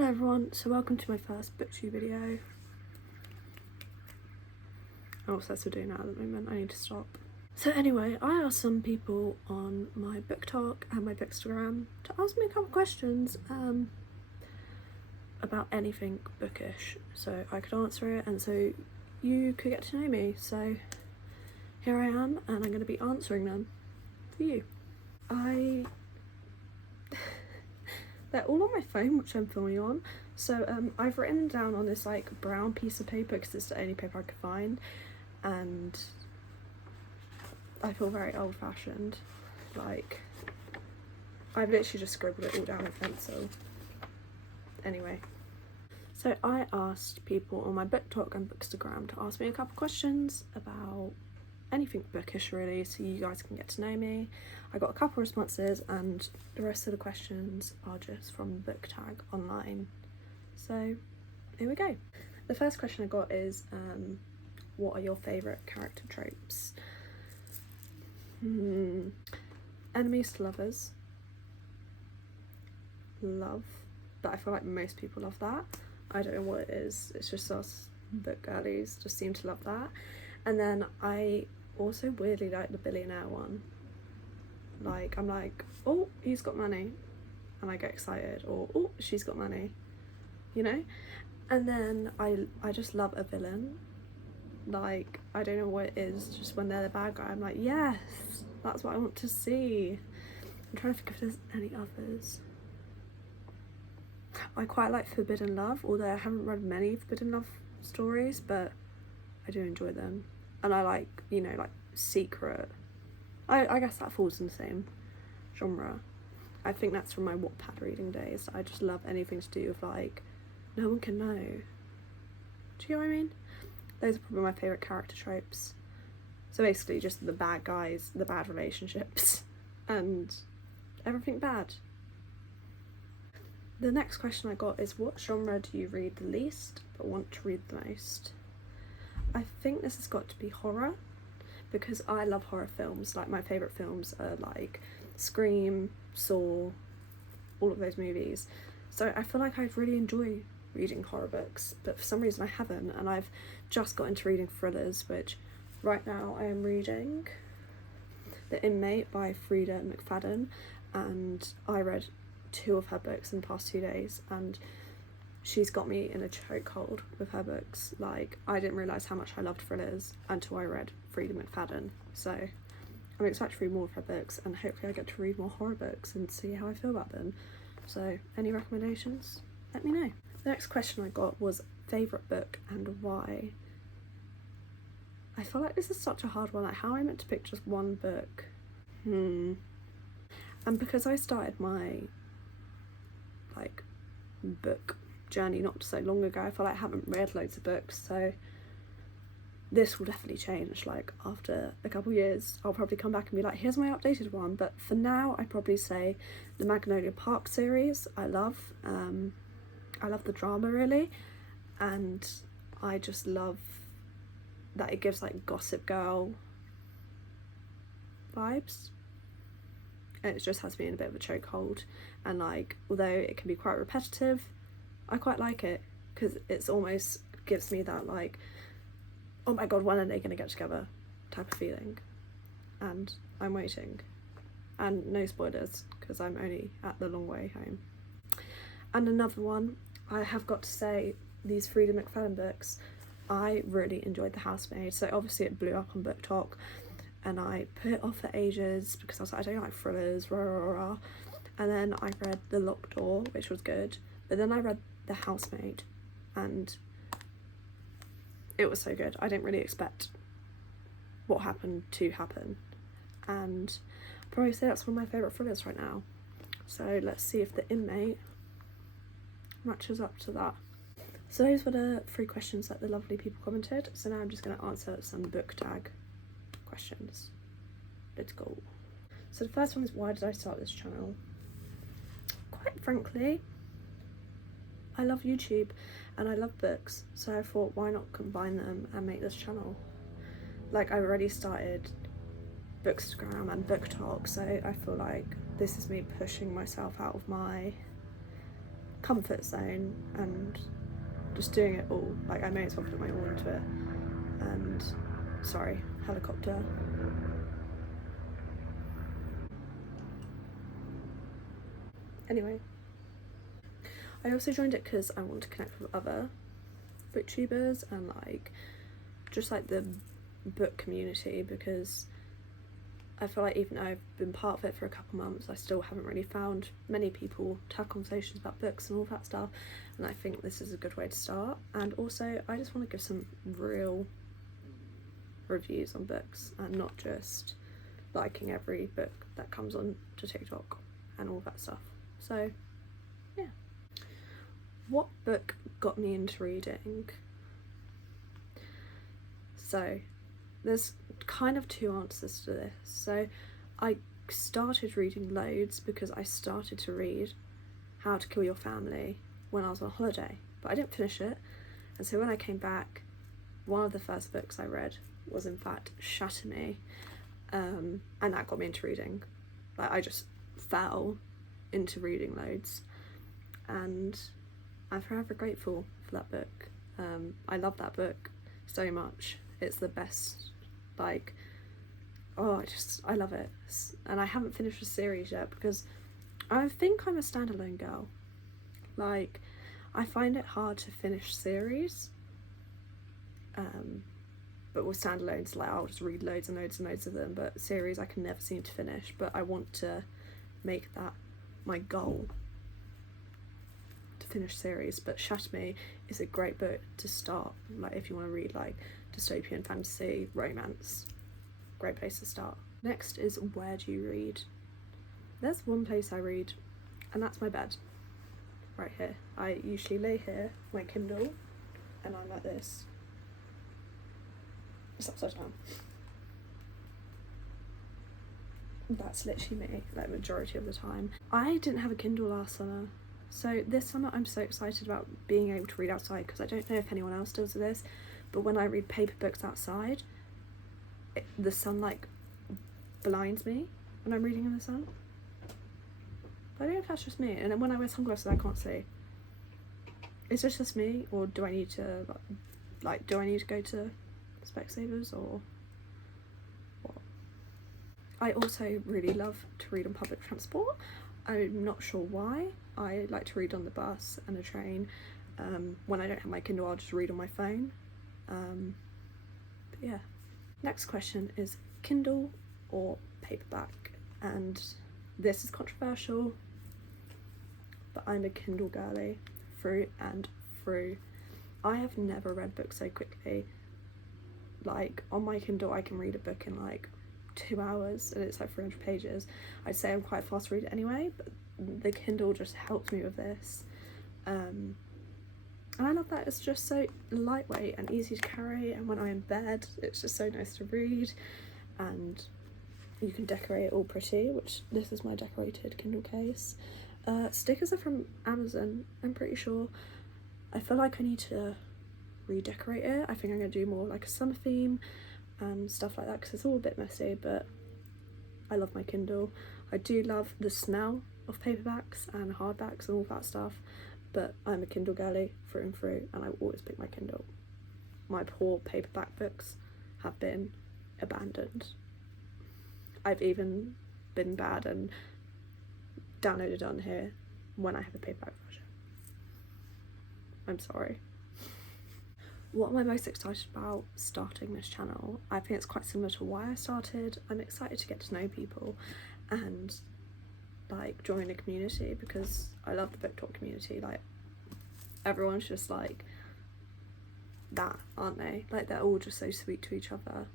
Hello everyone, so welcome to my first booktube video. I'm obsessed with doing that at the moment, I need to stop. So anyway, I asked some people on my BookTok and my Bookstagram to ask me a couple questions about anything bookish, so I could answer it and so you could get to know me. So here I am and I'm going to be answering them for you. They're all on my phone, which I'm filming on. So I've written down on this like brown piece of paper because it's the only paper I could find, and I feel very old-fashioned. Like, I've literally just scribbled it all down with pencil. Anyway, so I asked people on my BookTok and Bookstagram to ask me a couple questions about anything bookish really, so you guys can get to know me. I got a couple responses and the rest of the questions are just from book tag online. So here we go. The first question I got is what are your favourite character tropes? Enemies to lovers. Love. But I feel like most people love that. I don't know what it is, it's just us book girlies just seem to love that. And then I also weirdly like the billionaire one. Like, I'm like, oh, he's got money, and I get excited, or oh, she's got money, you know. And then I just love a villain. Like, I don't know what it is, just when they're the bad guy, I'm like, yes, that's what I want to see. I'm trying to think if there's any others. I quite like Forbidden Love, although I haven't read many Forbidden Love stories, but I do enjoy them. And I like, you know, like secret. I guess that falls in the same genre. I think that's from my Wattpad reading days. I just love anything to do with like, no one can know. Do you know what I mean? Those are probably my favourite character tropes. So basically just the bad guys, the bad relationships, and everything bad. The next question I got is, what genre do you read the least but want to read the most? I think this has got to be horror, because I love horror films. Like, my favourite films are like Scream, Saw, all of those movies. So I feel like I'd really enjoy reading horror books, but for some reason I haven't, and I've just got into reading thrillers, which right now I am reading The Inmate by Frida McFadden, and I read 2 of her books in the past 2 days, and she's got me in a chokehold with her books. Like, I didn't realise how much I loved thrillers until I read Frida McFadden. So I'm excited to read more of her books, and hopefully I get to read more horror books and see how I feel about them. So any recommendations, let me know. The next question I got was favourite book and why. I feel like this is such a hard one, like how am I meant to pick just one book? And because I started my like book journey not so long ago, I feel like I haven't read loads of books, so this will definitely change. Like, after a couple years I'll probably come back and be like, here's my updated one, but for now I'd probably say the Magnolia Park series. I love the drama really, and I just love that it gives like Gossip Girl vibes, and it just has me in a bit of a chokehold. And like, although it can be quite repetitive, I quite like it because it's almost gives me that like, oh my god, when are they going to get together type of feeling, and I'm waiting. And no spoilers because I'm only at the long way home. And another one, I have got to say, these Frida McFadden books, I really enjoyed The Housemaid. So obviously it blew up on BookTok and I put it off for ages because I was like, I don't like thrillers, rah, rah, rah. And then I read The Locked Door, which was good, but then I read The Housemaid and it was so good. I didn't really expect what happened to happen, and I'd probably say that's one of my favourite thrillers right now. So let's see if The Inmate matches up to that. So those were the 3 questions that the lovely people commented. So now I'm just going to answer some book tag questions. Let's go. So the first one is, why did I start this channel? Quite frankly, I love YouTube and I love books, so I thought, why not combine them and make this channel? Like, I already started Bookstagram and BookTok, so I feel like this is me pushing myself out of my comfort zone and just doing it all. Like, I may as well put my all into it. And sorry, helicopter. Anyway, I also joined it because I want to connect with other booktubers and like just like the book community, because I feel like even though I've been part of it for a couple months, I still haven't really found many people to have conversations about books and all that stuff, and I think this is a good way to start. And also I just want to give some real reviews on books and not just liking every book that comes on to TikTok and all that stuff. So yeah. What book got me into reading? So there's kind of two answers to this. So I started reading loads because I started to read How to Kill Your Family when I was on holiday, but I didn't finish it. And so when I came back, one of the first books I read was in fact Shatter Me, and that got me into reading. Like, I just fell into reading loads, and I'm forever grateful for that book. I love that book so much. It's the best, like, oh, I love it. And I haven't finished the series yet because I think I'm a standalone girl. Like, I find it hard to finish series, but with standalones, like, I'll just read loads and loads and loads of them, but series I can never seem to finish. But I want to make that my goal, to finish series. But Shatter Me is a great book to start, like, if you want to read like dystopian fantasy, romance, great place to start. Next is, where do you read? There's one place I read, and that's my bed, right here. I usually lay here, my Kindle, and I'm like this. It's upside down. That's literally me, like, majority of the time. I didn't have a Kindle last summer, so this summer I'm so excited about being able to read outside, because I don't know if anyone else does this, but when I read paper books outside, the sun like blinds me when I'm reading in the sun. I don't know if that's just me, and then when I wear sunglasses I can't see. Is this just me, or do I need to do I need to go to Specsavers or what? I also really love to read on public transport. I'm not sure why. I like to read on the bus and the train. When I don't have my Kindle, I'll just read on my phone. But yeah. Next question is, Kindle or paperback? And this is controversial, but I'm a Kindle girly through and through. I have never read books so quickly. Like, on my Kindle I can read a book in like 2 hours, and it's like 300 pages. I'd say I'm quite a fast reader anyway, but the Kindle just helps me with this. And I love that it's just so lightweight and easy to carry, and when I'm in bed it's just so nice to read, and you can decorate it all pretty, which this is my decorated Kindle case. Stickers are from Amazon, I'm pretty sure. I feel like I need to redecorate it. I think I'm going to do more like a summer theme and stuff like that, because it's all a bit messy, but I love my Kindle. I do love the smell of paperbacks and hardbacks and all that stuff, but I'm a Kindle girly through and through, and I will always pick my Kindle. My poor paperback books have been abandoned. I've even been bad and downloaded on here when I have a paperback version. I'm sorry. What am I most excited about starting this channel? I think it's quite similar to why I started. I'm excited to get to know people and like join a community, because I love the book talk community. Like, everyone's just like that, aren't they? Like, they're all just so sweet to each other,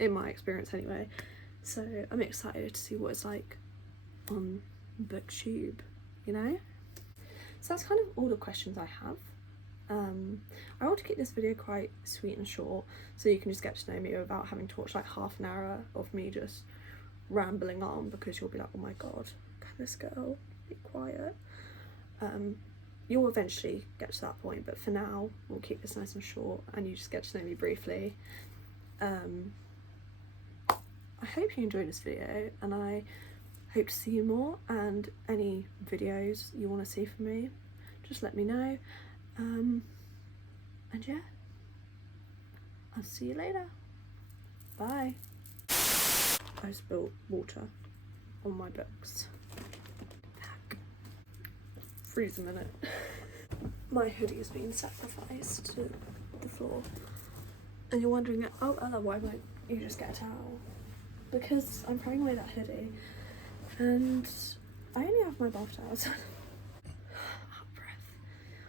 in my experience anyway. So I'm excited to see what it's like on booktube, you know? So that's kind of all the questions I have. I want to keep this video quite sweet and short, so you can just get to know me without having to watch like half an hour of me just rambling on, because you'll be like, oh my god, can this girl be quiet? You'll eventually get to that point, but for now we'll keep this nice and short and you just get to know me briefly. I hope you enjoyed this video, and I hope to see you more, and any videos you want to see from me, just let me know. And yeah, I'll see you later. Bye. I spilled water on my books. Fuck. Freeze a minute. My hoodie has been sacrificed to the floor. And you're wondering, oh Ella, why won't you just get a towel? Because I'm throwing away that hoodie and I only have my bath towels. Out of breath.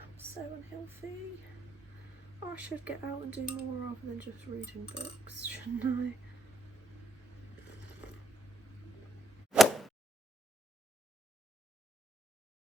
I'm so unhealthy. I should get out and do more rather than just reading books, shouldn't I?